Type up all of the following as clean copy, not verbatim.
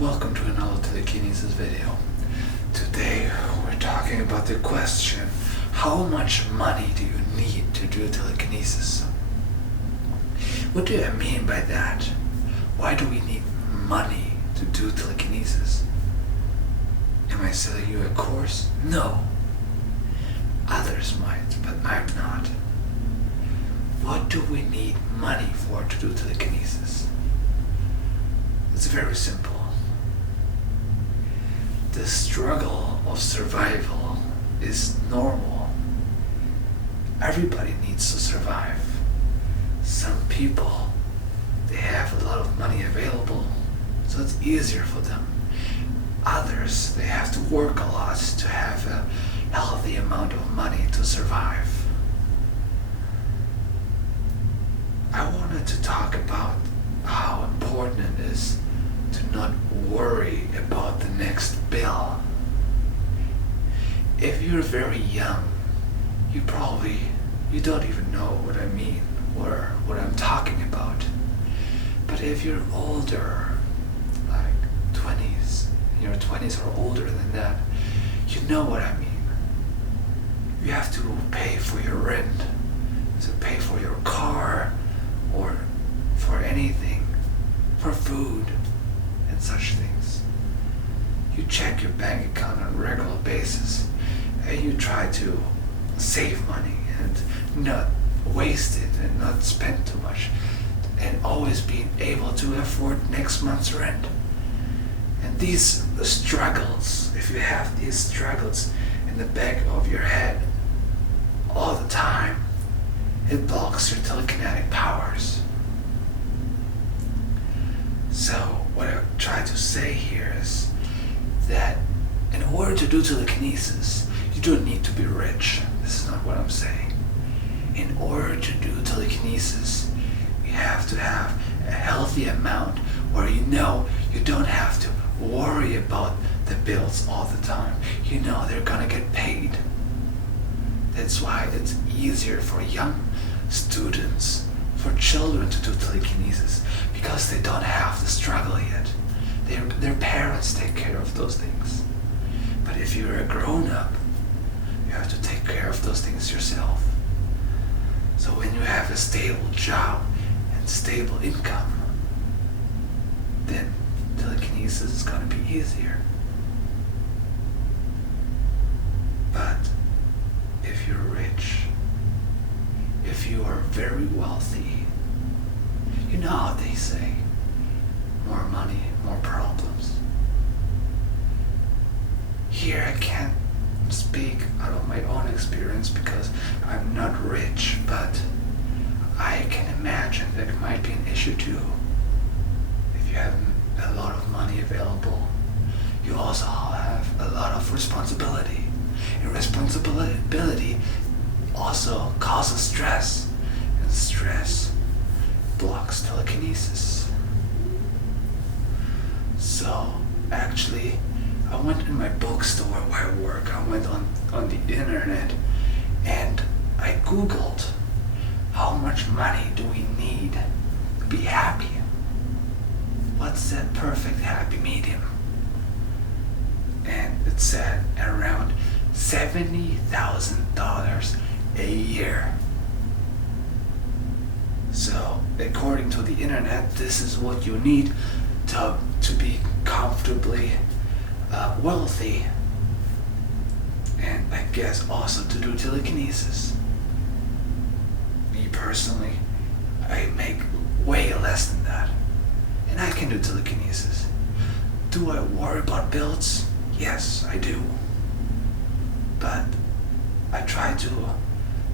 Welcome to another Telekinesis video. Today we're talking about the question, how much money do you need to do telekinesis? What do I mean by that? Why do we need money to do telekinesis? Am I selling you a course? No. Others might, but I'm not. What do we need money for to do telekinesis? It's very simple. The struggle of survival is normal. Everybody needs to survive. Some people, they have a lot of money available, so it's easier for them. Others, they have to work a lot to have a healthy amount of money to survive. I wanted to talk about how important it is to not worry about the next bill. If you're very young, you don't even know what I mean or what I'm talking about. But if you're older, like 20s, your 20s or older than that, you know what I mean. You have to pay for your rent, to pay for your car, or for anything, for food and such things. You check your bank account on a regular basis and you try to save money and not waste it and not spend too much and always being able to afford next month's rent. And these struggles, if you have these struggles in the back of your head all the time, it blocks your telekinetic powers. So what I try to say here is that in order to do telekinesis, you don't need to be rich. This is not what I'm saying. In order to do telekinesis, you have to have a healthy amount where you know you don't have to worry about the bills all the time. You know they're gonna get paid. That's why it's easier for young students, for children to do telekinesis, because they don't have the struggle yet. Their parents take care of those things. But if you're a grown-up, you have to take care of those things yourself. So when you have a stable job and stable income, then telekinesis is going to be easier. But if you're rich, if you are very wealthy, you know how they say, more money, more problems. Here I can't speak out of my own experience because I'm not rich, but I can imagine that it might be an issue too. If you have a lot of money available, you also have a lot of responsibility. And responsibility also causes stress, and stress blocks telekinesis. So actually, I went in my bookstore where I work, I went on the internet and I googled how much money do we need to be happy? What's that perfect happy medium? And it said around $70,000 a year. So according to the internet, this is what you need to be comfortably wealthy, and I guess also to do telekinesis. Me personally, I make way less than that, and I can do telekinesis. Do I worry about bills? Yes, I do. But I try to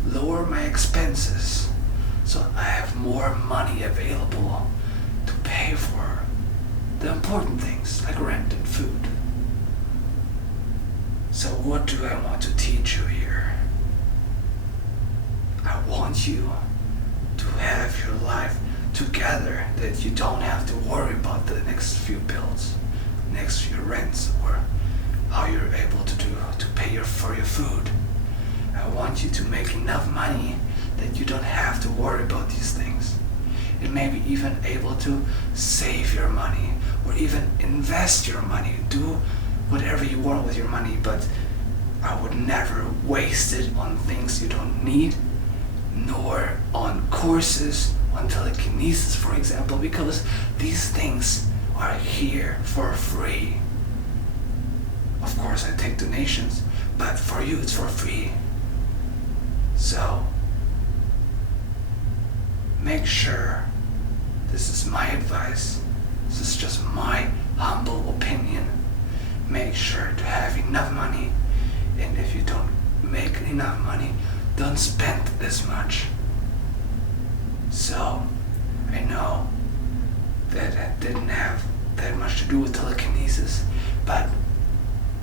lower my expenses so I have more money available to pay for the important things like rent and food. So what do I want to teach you here? I want you to have your life together, that you don't have to worry about the next few bills, next few rents, or how you're able to pay for your food. I want you to make enough money that you don't have to worry about these things. And maybe even able to save your money or even invest your money. Do whatever you want with your money, but I would never waste it on things you don't need, nor on courses on telekinesis, for example, because these things are here for free. Of course, I take donations, but for you it's for free. So make sure, this is my advice, this is just my humble opinion, make sure to have enough money, and if you don't make enough money, don't spend this much. So I know that it didn't have that much to do with telekinesis, but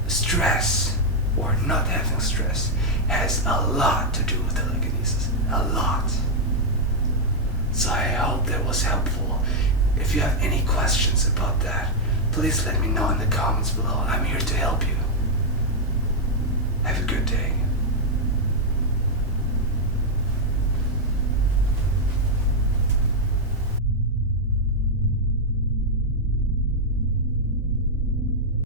stress or not having stress has a lot to do with telekinesis. A lot. So I hope that was helpful. If you have any questions about that, please let me know in the comments below. I'm here to help you. Have a good day.